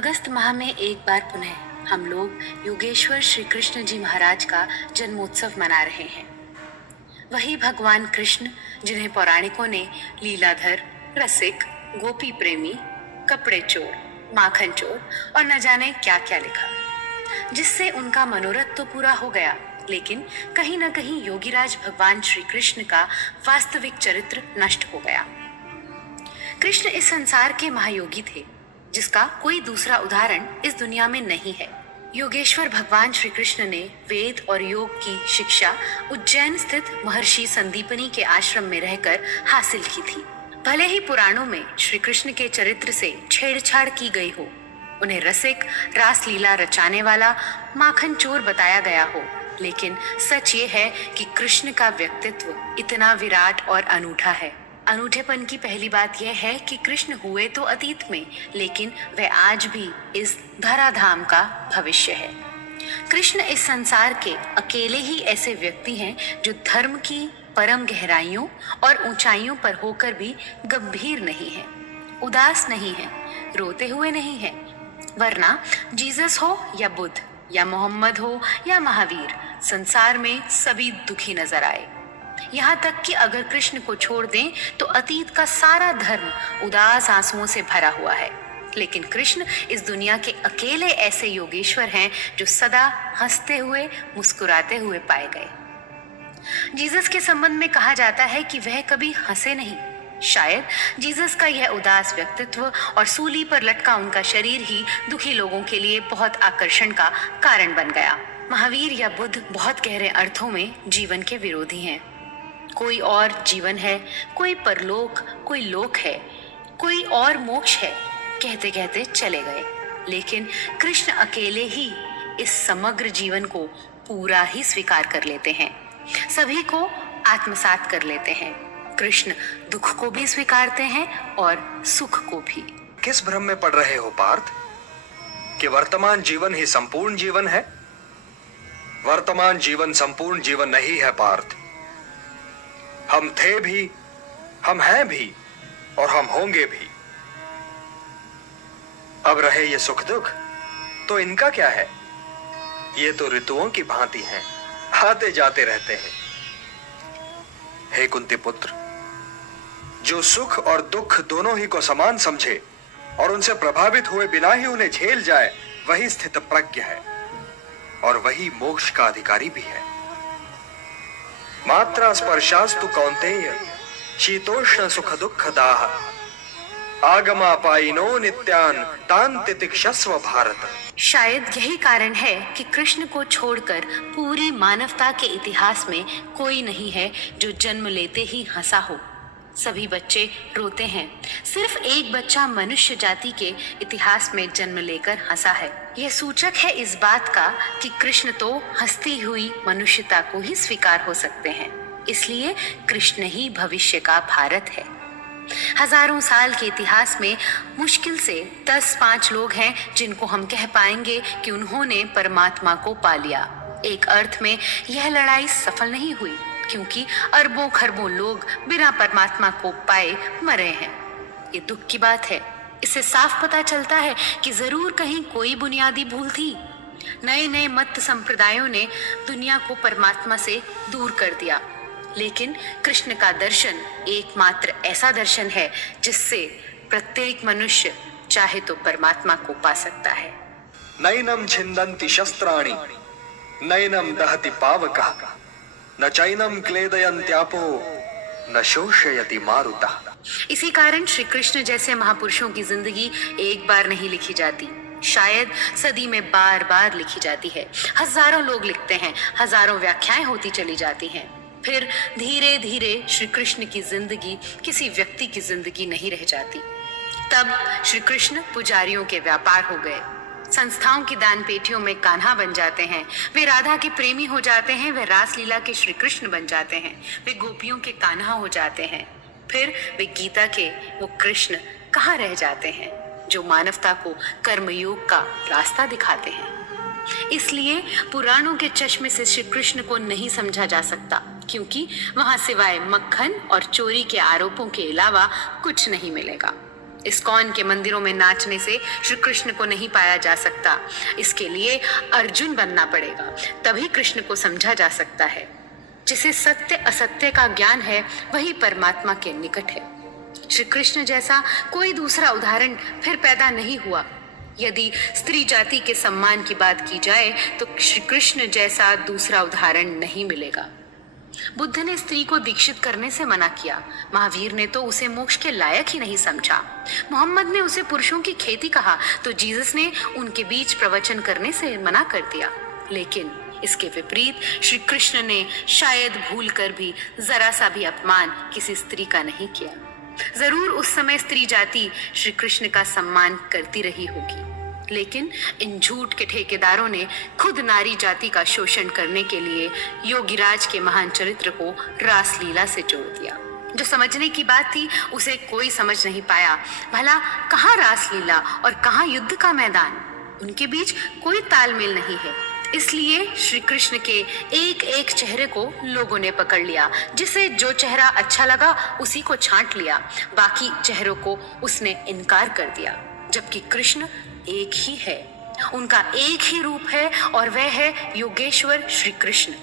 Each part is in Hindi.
अगस्त माह में एक बार पुनः हम लोग योगेश्वर श्री कृष्ण जी महाराज का जन्मोत्सव मना रहे हैं। वही भगवान कृष्ण जिन्हें पौराणिकों ने लीलाधर, रसिक, गोपी प्रेमी, कपड़े चोर, माखन चोर और न जाने क्या क्या लिखा, जिससे उनका मनोरथ तो पूरा हो गया, लेकिन कहीं न कहीं योगीराज भगवान श्री कृष्ण का वास्तविक चरित्र नष्ट हो गया। कृष्ण इस संसार के महायोगी थे, जिसका कोई दूसरा उदाहरण इस दुनिया में नहीं है। योगेश्वर भगवान श्री कृष्ण ने वेद और योग की शिक्षा उज्जैन स्थित महर्षि संदीपनी के आश्रम में रहकर हासिल की थी। भले ही पुराणों में श्री कृष्ण के चरित्र से छेड़छाड़ की गई हो, उन्हें रसिक, रास लीला रचाने वाला, माखन चोर बताया गया हो, लेकिन सच ये है कि कृष्ण का व्यक्तित्व इतना विराट और अनूठा है। अनूठेपन की पहली बात यह है कि कृष्ण हुए तो अतीत में, लेकिन वह आज भी इस धराधाम का भविष्य है। कृष्ण इस संसार के अकेले ही ऐसे व्यक्ति हैं जो धर्म की परम गहराइयों और ऊंचाइयों पर होकर भी गंभीर नहीं है, उदास नहीं है, रोते हुए नहीं है। वरना जीसस हो या बुद्ध या मोहम्मद हो या महावीर, संसार में सभी दुखी नजर आए। यहाँ तक कि अगर कृष्ण को छोड़ दें तो अतीत का सारा धर्म उदास आंसुओं से भरा हुआ है, लेकिन कृष्ण इस दुनिया के अकेले ऐसे योगेश्वर हैं जो सदा हंसते हुए, मुस्कुराते हुए पाए गए। जीसस के संबंध में कहा जाता है कि वह कभी हंसे नहीं। शायद जीसस का यह उदास व्यक्तित्व और सूली पर लटका उनका शरीर ही दुखी लोगों के लिए बहुत आकर्षण का कारण बन गया। महावीर या बुद्ध बहुत गहरे अर्थों में जीवन के विरोधी हैं। कोई और जीवन है, कोई परलोक, कोई लोक है, कोई और मोक्ष है, कहते कहते चले गए। लेकिन कृष्ण अकेले ही इस समग्र जीवन को पूरा ही स्वीकार कर लेते हैं, सभी को आत्मसात कर लेते हैं। कृष्ण दुख को भी स्वीकारते हैं और सुख को भी। किस भ्रम में पड़ रहे हो पार्थ कि वर्तमान जीवन ही संपूर्ण जीवन है? वर्तमान जीवन संपूर्ण जीवन नहीं है पार्थ। हम थे भी, हम हैं भी और हम होंगे भी। अब रहे ये सुख दुख, तो इनका क्या है? ये तो ऋतुओं की भांति हैं, आते जाते रहते हैं। हे कुंती पुत्र, जो सुख और दुख दोनों ही को समान समझे और उनसे प्रभावित हुए बिना ही उन्हें झेल जाए, वही स्थित प्रज्ञ है और वही मोक्ष का अधिकारी भी है। मात्रा स्पर्शास्तु कौन्तेय शीतोष्ण सुख दुख दाह आगमापायिनो नित्यान तान तितिक्षस्व भारत। शायद यही कारण है कि कृष्ण को छोड़कर पूरी मानवता के इतिहास में कोई नहीं है जो जन्म लेते ही हंसा हो। सभी बच्चे रोते हैं। सिर्फ एक बच्चा मनुष्य जाति के इतिहास में जन्म लेकर हंसा है। यह सूचक है इस बात का कि कृष्ण तो हंसती हुई मनुष्यता को ही स्वीकार हो सकते हैं। इसलिए कृष्ण ही भविष्य का भारत है। हजारों साल के इतिहास में मुश्किल से 10-5 लोग हैं जिनको हम कह पाएंगे कि उन्होंने परमात्मा को पा लिया। एक अर्थ में यह लड़ाई सफल नहीं हुई, क्योंकि अरबों खरबों लोग बिना परमात्मा को पाए मरे हैं। ये दुख की बात है। इससे साफ पता चलता है कि जरूर कहीं कोई बुनियादी भूल थी। नए नए मत संप्रदायों ने दुनिया को परमात्मा से दूर कर दिया, लेकिन कृष्ण का दर्शन एकमात्र ऐसा दर्शन है जिससे प्रत्येक मनुष्य चाहे तो परमात्मा को पा सकता है। नैनम छिन्दन्ति शस्त्राणि नैनम दहति पावकः न चैनम क्लेदयन्त्यापो न शोषयति मारुतः। इसी कारण श्री कृष्ण जैसे महापुरुषों की जिंदगी एक बार नहीं लिखी जाती, शायद सदी में बार बार लिखी जाती है। हजारों लोग लिखते हैं, हजारों व्याख्याएं होती चली जाती हैं, फिर धीरे धीरे श्री कृष्ण की जिंदगी किसी व्यक्ति की जिंदगी नहीं रह जाती। तब श्री कृष्ण पुजारियों के व्यापार हो गए, संस्थाओं की दान पेटियों में कान्हा बन जाते हैं, वे राधा के प्रेमी हो जाते हैं, वे रासलीला के श्री कृष्ण बन जाते हैं, वे गोपियों के कान्हा हो जाते हैं, फिर वे गीता के वो कृष्ण कहाँ रह जाते हैं जो मानवता को कर्मयोग का रास्ता दिखाते हैं। इसलिए पुराणों के चश्मे से श्री कृष्ण को नहीं समझा जा सकता, क्योंकि वहां सिवाय मक्खन और चोरी के आरोपों के अलावा कुछ नहीं मिलेगा। इस्कॉन के मंदिरों में नाचने से श्री कृष्ण को नहीं पाया जा सकता। इसके लिए अर्जुन बनना पड़ेगा, तभी कृष्ण को समझा जा सकता है। जिसे सत्य असत्य का ज्ञान है वही परमात्मा के निकट है। श्री कृष्ण जैसा कोई दूसरा उदाहरण फिर पैदा नहीं हुआ। यदि स्त्री जाति के सम्मान की बात की जाए तो श्री कृष्ण जैसा दूसरा उदाहरण नहीं मिलेगा। बुद्ध ने स्त्री को दीक्षित करने से मना किया, महावीर ने तो उसे मोक्ष के लायक ही नहीं समझा। मोहम्मद ने उसे पुरुषों की खेती कहा तो जीसस ने उनके बीच प्रवचन करने से मना कर दिया। लेकिन इसके विपरीत श्री कृष्ण ने शायद भूलकर भी जरा सा भी अपमान किसी स्त्री का नहीं किया। जरूर उस समय स्त्री जाति श्री कृष्ण का सम्मान करती रही होगी, लेकिन इन झूठ के ठेकेदारों ने खुद नारी जाति का शोषण करने के लिए योगीराज के महान चरित्र को रासलीला से जोड़ दिया। जो समझने की बात थी उसे कोई समझ नहीं पाया। भला कहाँ रासलीला और कहाँ युद्ध का मैदान, उनके बीच कोई तालमेल नहीं है। इसलिए श्री कृष्ण के एक एक चेहरे को लोगों ने पकड़ लिया। जिसे जो चेहरा अच्छा लगा उसी को छांट लिया, बाकी चेहरों को उसने इनकार कर दिया। जबकि कृष्ण एक ही है, उनका एक ही रूप है और वह है योगेश्वर श्री कृष्ण।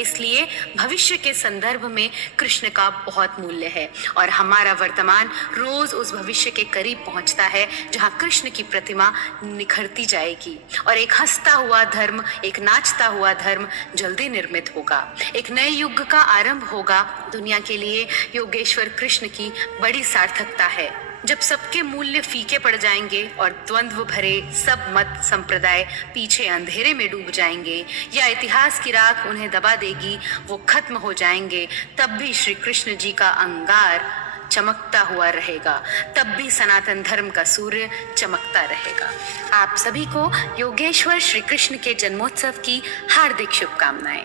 इसलिए भविष्य के संदर्भ में कृष्ण का बहुत मूल्य है और हमारा वर्तमान रोज उस भविष्य के करीब पहुंचता है जहां कृष्ण की प्रतिमा निखरती जाएगी और एक हंसता हुआ धर्म, एक नाचता हुआ धर्म जल्दी निर्मित होगा। एक नए युग का आरंभ होगा। दुनिया के लिए योगेश्वर कृष्ण की बड़ी सार्थकता है। जब सबके मूल्य फीके पड़ जाएंगे और द्वंद्व भरे सब मत संप्रदाय पीछे अंधेरे में डूब जाएंगे या इतिहास की राख उन्हें दबा देगी, वो खत्म हो जाएंगे, तब भी श्री कृष्ण जी का अंगार चमकता हुआ रहेगा, तब भी सनातन धर्म का सूर्य चमकता रहेगा। आप सभी को योगेश्वर श्री कृष्ण के जन्मोत्सव की हार्दिक शुभकामनाएं।